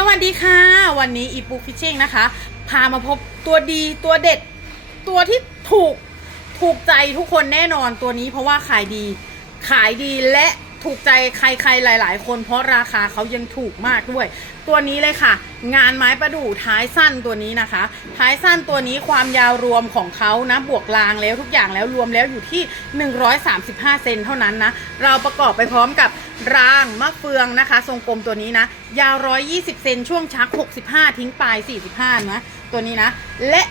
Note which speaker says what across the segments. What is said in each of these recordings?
Speaker 1: สวัสดีค่ะ วันนี้อีปูฟิชชิ่งนะคะ พามาพบตัวดีตัวเด็ด ตัวที่ถูกถูกใจทุกคนแน่นอนตัวนี้เพราะว่าขายดี ขายดีและ ถูกใจใครๆหลาย ๆ คน เพราะราคาเขายังถูกมากด้วย ตัวนี้เลยค่ะ งานไม้ประดู่ท้ายสั้นตัวนี้นะคะ ท้ายสั้นตัวนี้ความยาวรวมของเขานะบวกรางแล้วทุกอย่างแล้วรวมแล้วอยู่ที่ 135 เซนเท่านั้นนะเราประกอบไปพร้อมกับรางมะเฟืองนะคะ ทรงกลมตัวนี้นะ ยาว 120 เซนช่วงชัก 65 ทิ้งปลาย 45นะตัวนี้นะ และ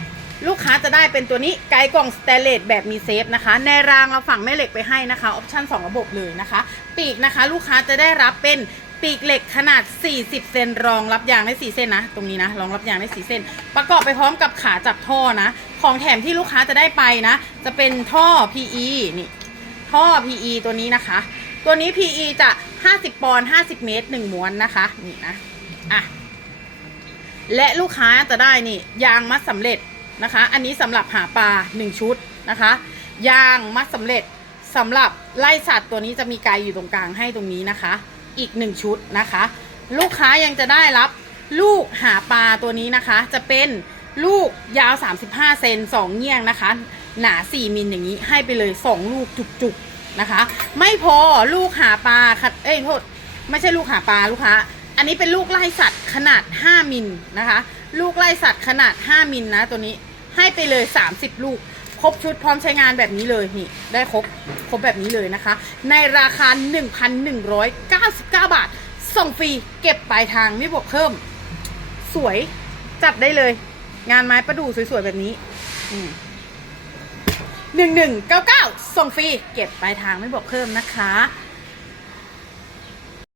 Speaker 1: ลูกค้าจะได้เป็นตัวนี้ไกด์กล่องสเตเลสแบบมีเซฟนะคะ ในรางเราฝังแม่เหล็กไปให้นะคะออปชั่น2 ระบบเลยนะคะ ปีกนะคะลูกค้าจะได้รับเป็นปีกเหล็กขนาด 40 เซนรองรับยางได้ 4 เส้นนะ ตรงนี้นะ รองรับยางได้ 4 เส้น ประกอบไปพร้อมกับขาจับท่อนะ ของแถมที่ลูกค้าจะได้ไปนะ จะเป็นท่อ PE นี่ ท่อ PE ตัวนี้นะคะ ตัวนี้ PE จะ 50 ปอนด์ 50 เมตร 1 ม้วนนะคะ นี่นะ อะ และลูกค้าจะได้นี่ ยางมัดสำเร็จ นะคะ อันนี้สำหรับหาปลา1ชุดนะคะยางมัดสำเร็จสำหรับไล่สัตว์ตัวนี้จะมีไกอยู่ตรงกลางให้ตรงนี้นะคะ อีก 1 ชุดนะคะ ลูกค้ายังจะได้รับลูกหาปลาตัวนี้นะคะ จะเป็นลูกยาว 35 เซน2เงี้ยงนะคะ หนา 4 มิลอย่างนี้ให้ไปเลย 2 ลูกจุกๆนะคะ ไม่พอลูกหาปลาค่ะเอ้ยโทษไม่ใช่ลูกหาปลาลูกค้าอันนี้เป็นลูกไล่สัตว์ขนาด 5 มิลนะคะ ลูกไล่สัตว์ขนาด 5 มิลนะตัวนี้ ไปเลย 30 ลูก ครบชุดพร้อมใช้งานแบบนี้เลยนี่ได้ครบครบแบบนี้เลยนะคะ ในราคา 1,199 บาท ส่งฟรีเก็บปลายทางไม่บวกเพิ่ม สวยจัดได้เลย งานไม้ประดู่สวยๆ แบบนี้หนึ่งหนึ่งเก้าเก้าส่งฟรีเก็บปลายทางไม่บวกเพิ่มนะคะ